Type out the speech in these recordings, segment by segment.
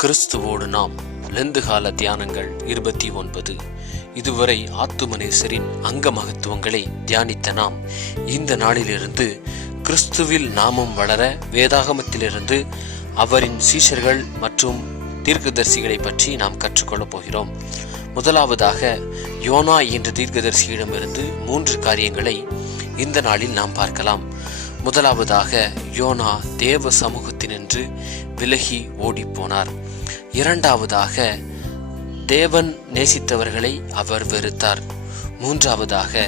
கிறிஸ்துவோடு நாம் லெந்துகால தியானங்கள் 29. இதுவரை ஆத்துமனேசரின் அங்க மகத்துவங்களை தியானித்த நாம் இந்த நாளிலிருந்து கிறிஸ்துவில் நாமும் வளர வேதாகமத்திலிருந்து அவரின் சீஷர்கள் மற்றும் தீர்க்கதரிசிகளை பற்றி நாம் கற்றுக்கொள்ளப் போகிறோம். முதலாவதாக யோனா என்ற தீர்க்கதரிசியிடமிருந்து 3 காரியங்களை இந்த நாளில் நாம் பார்க்கலாம். முதலாவதாக யோனா தேவ சமூகத்தினின்று விலகி ஓடிப்போனார். இரண்டாவதாக தேவன் நேசித்தவர்களை அவர் வெறுத்தார். மூன்றாவதாக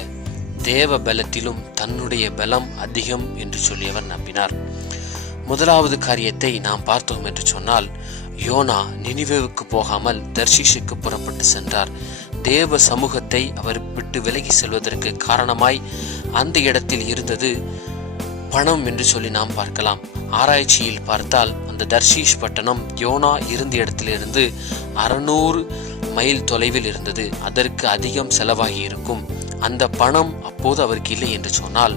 தேவ பலத்திலும் தன்னுடைய பலம் அதிகம் என்று சொல்லி அவர் நம்பினார். முதலாவது காரியத்தை நாம் பார்த்தோம் என்று சொன்னால், யோனா நினிவேவுக்கு போகாமல் தர்ஷீஷுக்கு புறப்பட்டு சென்றார். தேவ சமூகத்தை அவர் விட்டு விலகி செல்வதற்கு காரணமாய் அந்த இடத்தில் இருந்தது பணம் என்று சொல்லி நாம் பார்க்கலாம். ஆராய்ச்சியில் பார்த்தால் அந்த தர்ஷீஷ் பட்டணம் யோனா இருந்த இடத்திலிருந்து 600 மைல் தொலைவில் இருந்தது. அதற்கு அதிகம் செலவாகி இருக்கும். அந்த பணம் அப்போது அவருக்கு இல்லை என்று சொன்னால்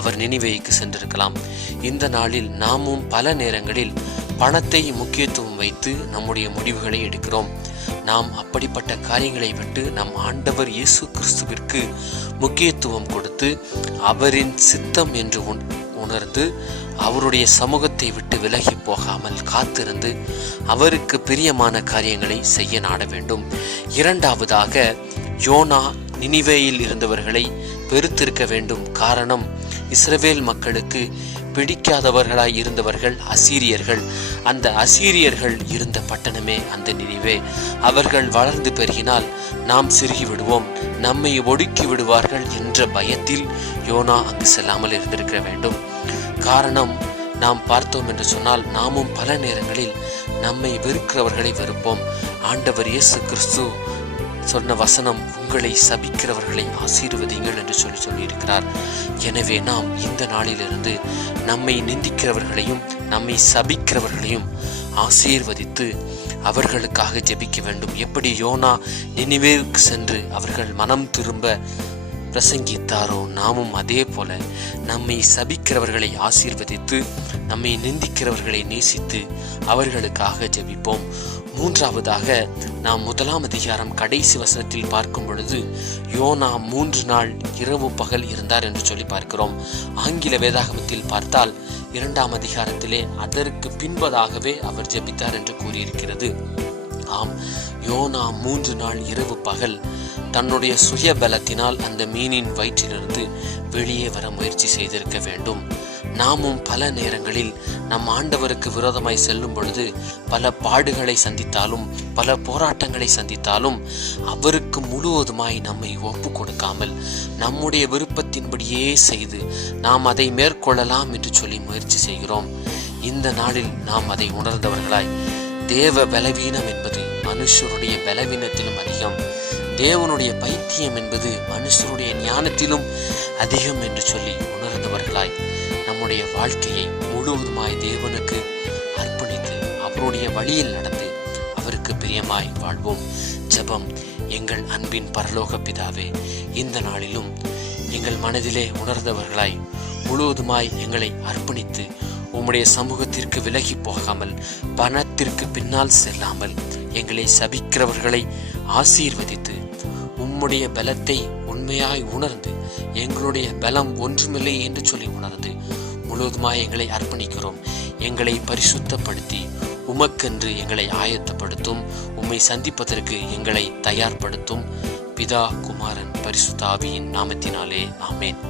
அவர் நினிவேக்கு சென்றிருக்கலாம். இந்த நாளில் நாமும் பல நேரங்களில் பணத்தை முக்கியத்துவம் வைத்து நம்முடைய முடிவுகளை எடுக்கிறோம். நாம் அப்படிப்பட்ட காரியங்களை விட்டு நம் ஆண்டவர் இயேசு கிறிஸ்துவிற்கு முக்கியத்துவம் கொடுத்து அவரின் சித்தம் என்று உணர்ந்து அவருடைய சமூகத்தை விட்டு விலகி போகாமல் காத்திருந்து அவருக்கு பிரியமான காரியங்களை செய்ய நாட வேண்டும். இரண்டாவதாக யோனா நினிவேயில் இருந்தவர்களை வெறுத்திருக்க வேண்டும். காரணம், இஸ்ரவேல் மக்களுக்கு பிடிக்காதவர்களாய் இருந்தவர்கள் அசீரியர்கள். அந்த அசீரியர்கள் இருந்த பட்டணமே அந்த நினிவே. அவர்கள் வளர்ந்து பெருகினால் நாம் சிறுகி விடுவோம், நம்மை ஒடுக்கி விடுவார்கள் என்ற பயத்தில் யோனா அங்கு செல்லாமல் இருந்திருக்க வேண்டும். காரணம், நாம் பார்த்தோம் என்று சொன்னால் நாமும் பல நேரங்களில் நம்மை வெறுக்கிறவர்களை வெறுப்போம். ஆண்டவர் இயேசு கிறிஸ்து சொன்ன வசனம், உங்களை சபிக்கிறவர்களை ஆசீர்வதிங்கள் என்று சொல்லியிருக்கிறார். எனவே நாம் இந்த நாளிலிருந்து நம்மை நிந்திக்கிறவர்களையும் நம்மை சபிக்கிறவர்களையும் ஆசீர்வதித்து அவர்களுக்காக ஜெபிக்க வேண்டும். எப்படி யோனா நினிவேவுக்கு சென்று அவர்கள் மனம் திரும்ப பிரசங்கித்தாரோ, நாமும் அதே போல நம்மை சபிக்கிறவர்களை ஆசீர்வதித்து நம்மை நிந்திக்கிறவர்களை நேசித்து அவர்களுக்காக ஜெபிப்போம். மூன்றாவதாக நாம் 1 அதிகாரம் கடைசி வசனத்தில் பார்க்கும் பொழுது யோனா 3 நாள் இரவு பகல் இருந்தார் என்று சொல்லி பார்க்கிறோம். ஆங்கில வேதாகமத்தில் பார்த்தால் 2 அதிகாரத்திலே அதற்கு பின்பதாகவே அவர் ஜெபித்தார் என்று கூறியிருக்கிறது. ஆம், யோனா 3 நாள் இரவு பகல் தன்னுடைய சுய பலத்தினால் அந்த மீனின் வயிற்றிலிருந்து வெளியே வர முயற்சி செய்திருக்க வேண்டும். நாமும் பல நேரங்களில் நம் ஆண்டவருக்கு விரோதமாய் செல்லும் பொழுது பல பாடுகளை சந்தித்தாலும் பல போராட்டங்களை சந்தித்தாலும் அவருக்கு முழுவதுமாய் நம்மை ஒப்பு கொடுக்காமல் நம்முடைய விருப்பத்தின்படியே செய்து நாம் அதை மேற்கொள்ளலாம் என்று சொல்லி முயற்சி செய்கிறோம். இந்த நாளில் நாம் அதை உணர்ந்தவர்களாய், தேவ பலவீனம் என்பது மனுஷருடைய பலவீனத்திலும் அதிகம், தேவனுடைய பைத்தியம் என்பது மனுஷருடைய ஞானத்திலும் அதிகம் என்று சொல்லி உணர்ந்தவர்களாய் நம்முடைய வாழ்க்கையை முழுவதுமாய் தேவனுக்கு அர்ப்பணித்து அவருடைய வழியில் நடந்து அவருக்கு பிரியமாய் வாழ்வோம். ஜெபம். எங்கள் அன்பின் பரலோக பிதாவே, இந்த நாளிலும் எங்கள் மனதிலே உணர்ந்தவர்களாய் முழுவதுமாய் எங்களை அர்ப்பணித்து உம்முடைய சமூகத்திற்கு விலகி போகாமல் பணத்திற்கு பின்னால் செல்லாமல் எங்களை சபிக்கிறவர்களை ஆசீர்வதித்து உம்முடைய பலத்தை உண்மையாய் உணர்ந்து எங்களுடைய பலம் ஒன்றுமில்லை என்று சொல்லி உணர்ந்து முழுவதுமாய் எங்களை அர்ப்பணிக்கிறோம். எங்களை பரிசுத்தப்படுத்தி உமக்கென்று எங்களை ஆயத்தப்படுத்தும். உம்மை சந்திப்பதற்கு எங்களை தயார்படுத்தும். பிதா, குமாரன், பரிசுத்த ஆவியின் நாமத்தினாலே ஆமேன்.